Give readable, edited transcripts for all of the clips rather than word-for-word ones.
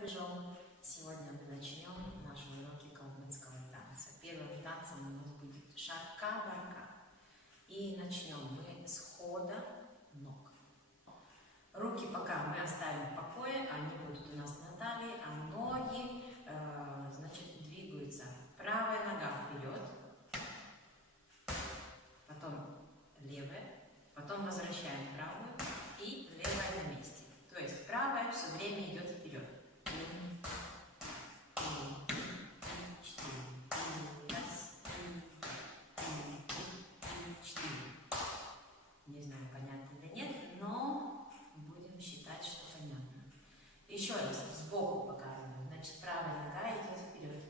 рубежом. Сегодня мы начнем наши уроки калмыцкого танца. Первым танцем у нас будет шарка-барка. И начнем мы с хода ног. Руки пока мы оставим в покое, они будут у нас на талии, а ноги, значит, двигаются. Правая нога вперед, потом левая, потом возвращаем правую и левая на месте. То есть правая все время идет вперед. Не знаю, понятно или нет, но будем считать, что понятно. Еще раз, сбоку показываю. Значит, правая нога идет вперед.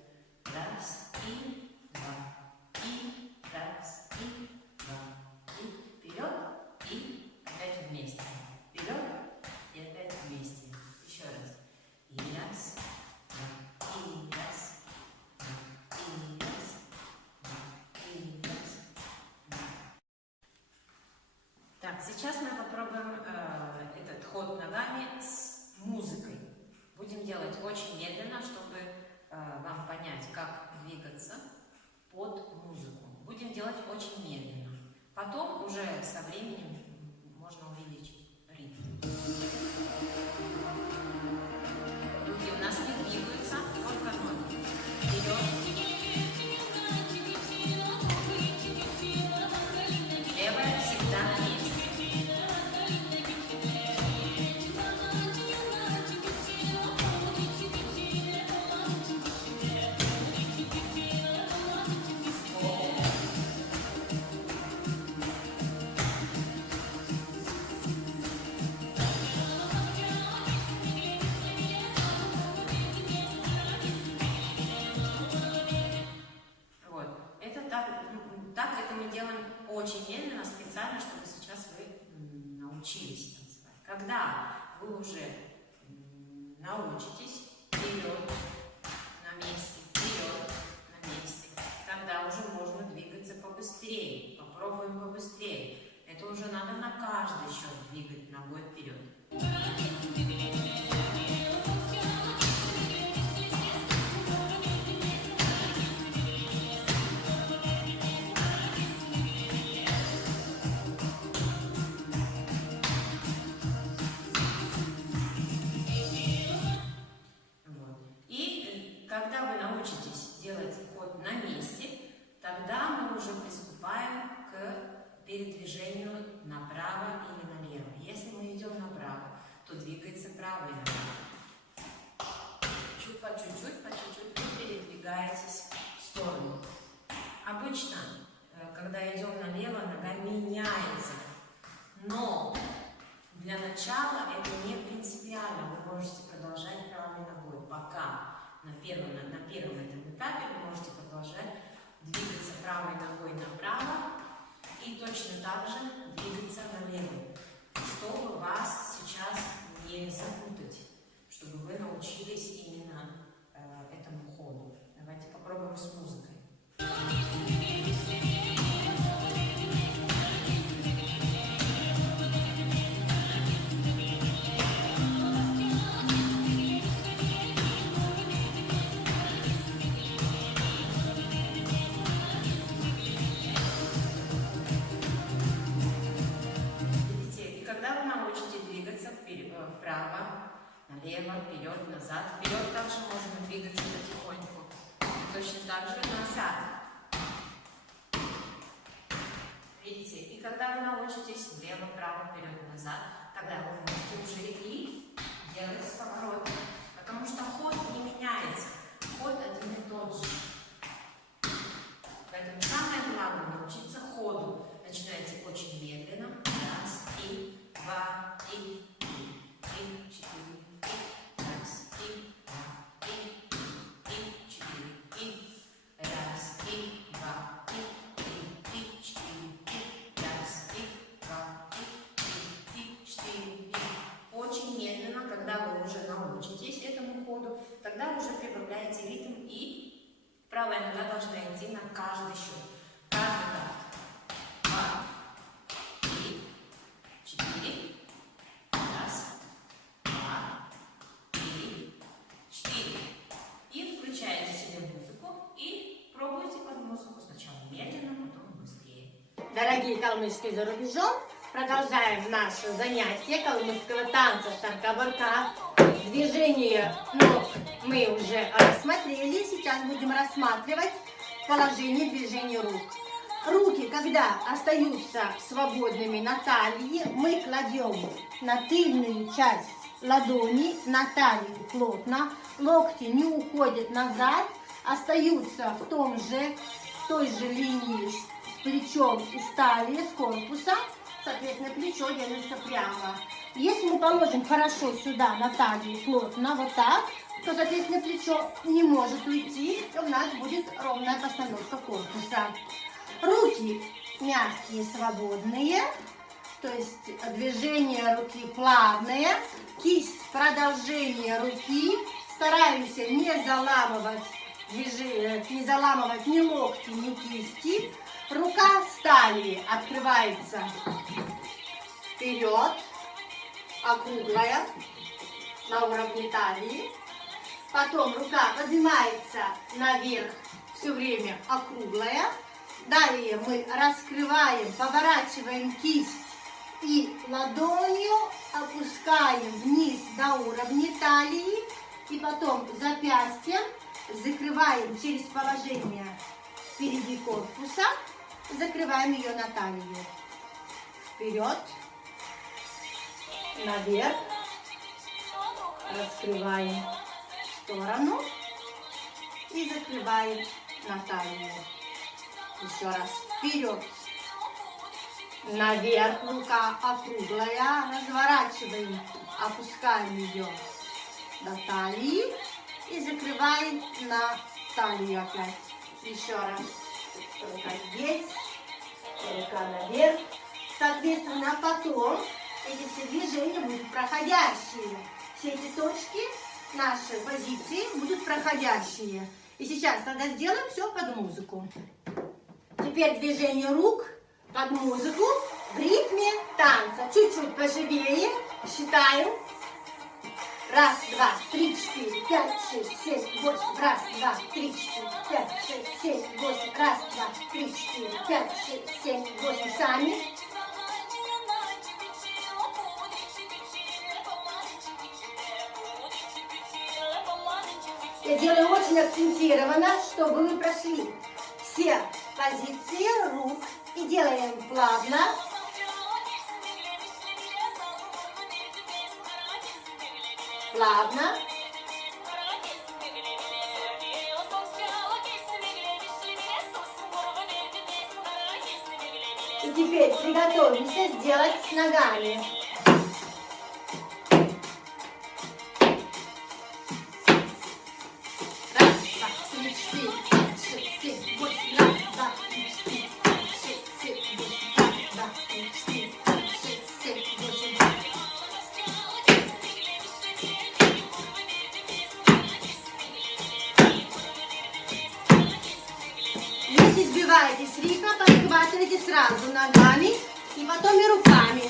Раз и два. И раз и два. И вперед, и опять вместе. Вперед и опять вместе. Еще раз. И раз, два, и раз, два, и раз, два, и раз, два. Так, сейчас мы попробуем этот ход ногами с музыкой. Будем делать очень медленно, чтобы вам понять, как двигаться под музыку. Будем делать очень медленно. Потом уже со временем можно увеличить ритм. Руки у нас не двигаются, только ноги. Вперед. Левая всегда на месте. Так это мы делаем очень медленно, специально, чтобы сейчас вы научились танцевать. Когда вы уже научитесь вперед, на месте, вперед, на месте, тогда уже можно двигаться побыстрее. Попробуем побыстрее. Это уже надо на каждый счет двигать ногой вперед. Когда вы научитесь делать ход на месте, тогда мы уже приступаем к передвижению направо или налево. Если мы идем направо, то двигается правая нога. Чуть по чуть-чуть вы передвигаетесь в сторону. Обычно, когда идем налево, нога меняется. Но для начала это не принципиально. Вы можете продолжать правой ногой, пока на первом этом этапе вы можете продолжать двигаться правой ногой направо и точно так же двигаться налево, чтобы вас сейчас не запутать, чтобы вы научились именно этому ходу. Давайте попробуем с музыкой. Вправо, налево, вперед, назад. Вперед также можно двигаться потихоньку. Точно так же назад. Видите? И когда вы научитесь влево, вправо, вперед, назад, тогда вы можете уже и делать повороты. Потому что ход не меняется. Ход один и тот же. Поэтому самое главное научиться ходу. Начинайте очень медленно. Раз, и два, и четыре, раз, и два, и четыре, и раз, и два, и четыре, раз, и два, и четыре. Очень медленно, когда вы уже научитесь этому ходу, тогда уже прибавляете ритм, и правая нога должна идти на каждый счет. Каждый такт. 2, 3, 4. Раз, два, три, калмычкой за рубежом. Продолжаем наше занятие калмыцкого танца шарка-барка. Движение ног мы уже рассмотрели. Сейчас будем рассматривать положение движения рук. Руки, когда остаются свободными на талии, мы кладем на тыльную часть ладони, на талию плотно. Локти не уходят назад, остаются в той же линии с плечом и с талией, с корпуса. Соответственно, плечо держится прямо. Если мы положим хорошо сюда на талию плотно, вот так, то, соответственно, плечо не может уйти, и у нас будет ровная постановка корпуса. Руки мягкие, свободные, то есть движение руки плавное, кисть продолжение руки. Стараемся не заламывать ни локти, ни кисти. Рука с талии открывается вперед, округлая, на уровне талии. Потом рука поднимается наверх, все время округлая. Далее мы раскрываем, поворачиваем кисть и ладонью опускаем вниз до уровня талии. И потом запястьем закрываем через положение впереди корпуса, закрываем ее на талию. Вперед, наверх, раскрываем в сторону и закрываем на талию. Еще раз, вперед, наверх, рука округлая, разворачиваем, опускаем ее до талии и закрываем на талию опять. Еще раз. Рука здесь, рука наверх. Соответственно, потом эти все движения будут проходящие. Все эти точки, наши позиции будут проходящие. И сейчас тогда сделаем все под музыку. Теперь движение рук под музыку в ритме танца. Чуть-чуть поживее. Считаем. Раз, два, три, четыре, пять, шесть, семь, восемь. Раз, два, три, четыре, пять, шесть, семь, восемь. Раз, два, три, четыре, пять, шесть, семь, восемь. Сами. Я делаю очень акцентированно, чтобы вы прошли все позиции рук и делаем плавно. Плавно. И теперь приготовимся сделать с ногами. Раз, два, три, четыре, пять, шесть, семь, восемь. Раз, два, три, четыре, пять, шесть, семь, восемь. Раз, два, три, четыре, пять, шесть, семь, восемь. Если сбиваетесь с ритма, подхватывайте сразу ногами и потом и руками.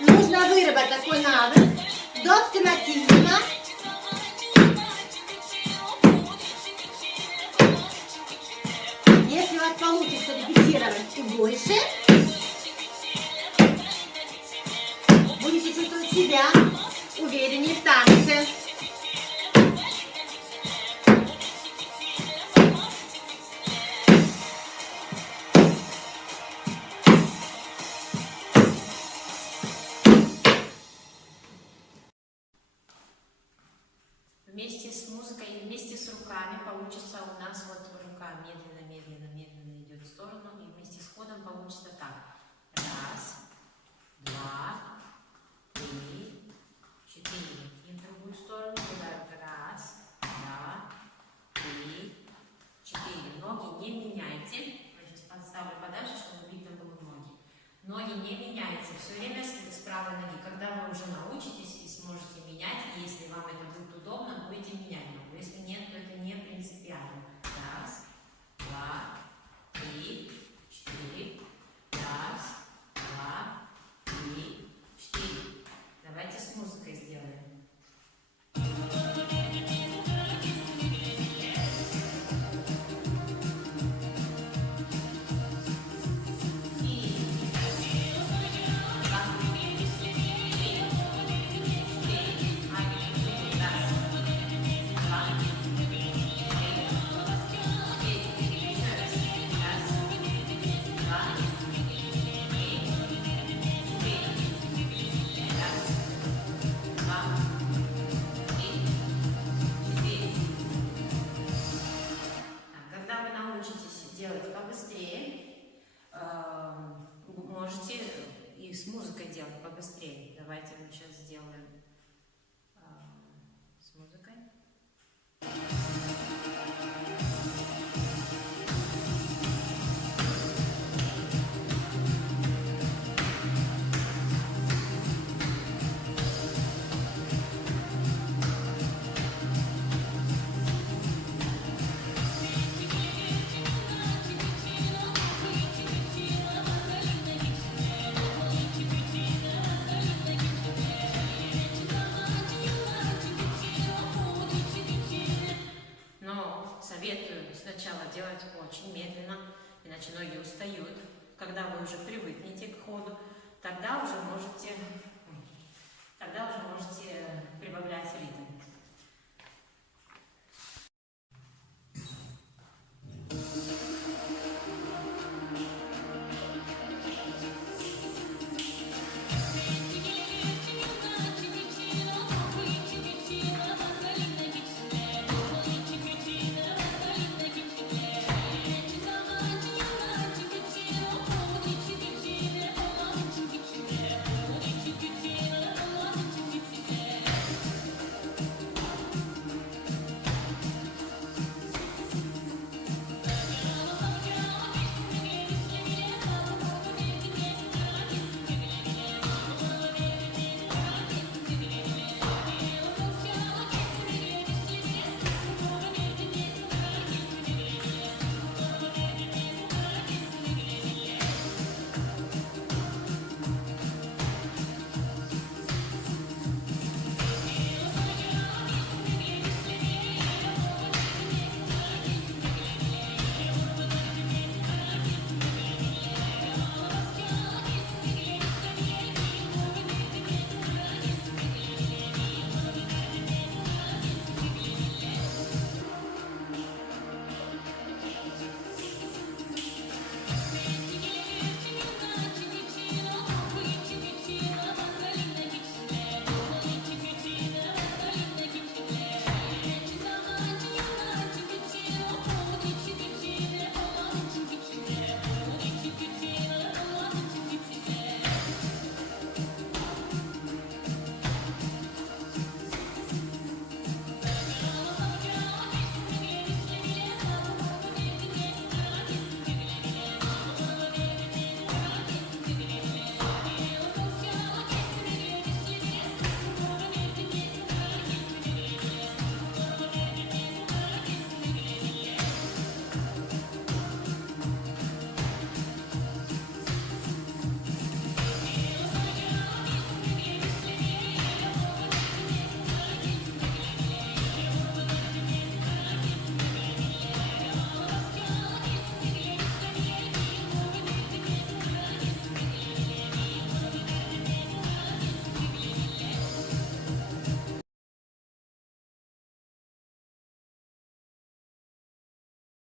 Нужно выработать такой навык до автоматизма. Если у вас получится репетировать и больше, будете чувствовать себя увереннее в танце. Вместе с музыкой и вместе с руками получится у нас вот рука медленно, медленно, медленно идет в сторону, и вместе с ходом получится так. Раз, два, три, четыре. И в другую сторону кидаем. Раз, два, три, четыре. Ноги не меняйте. Я сейчас подставлю подальше, чтобы видно было ноги. Ноги не меняйте. Все время с правой ноги. Когда вы уже научитесь и сможете менять, если вам сначала делать очень медленно, иначе ноги устают. Когда вы уже привыкнете к ходу, тогда уже можете прибавлять ритм.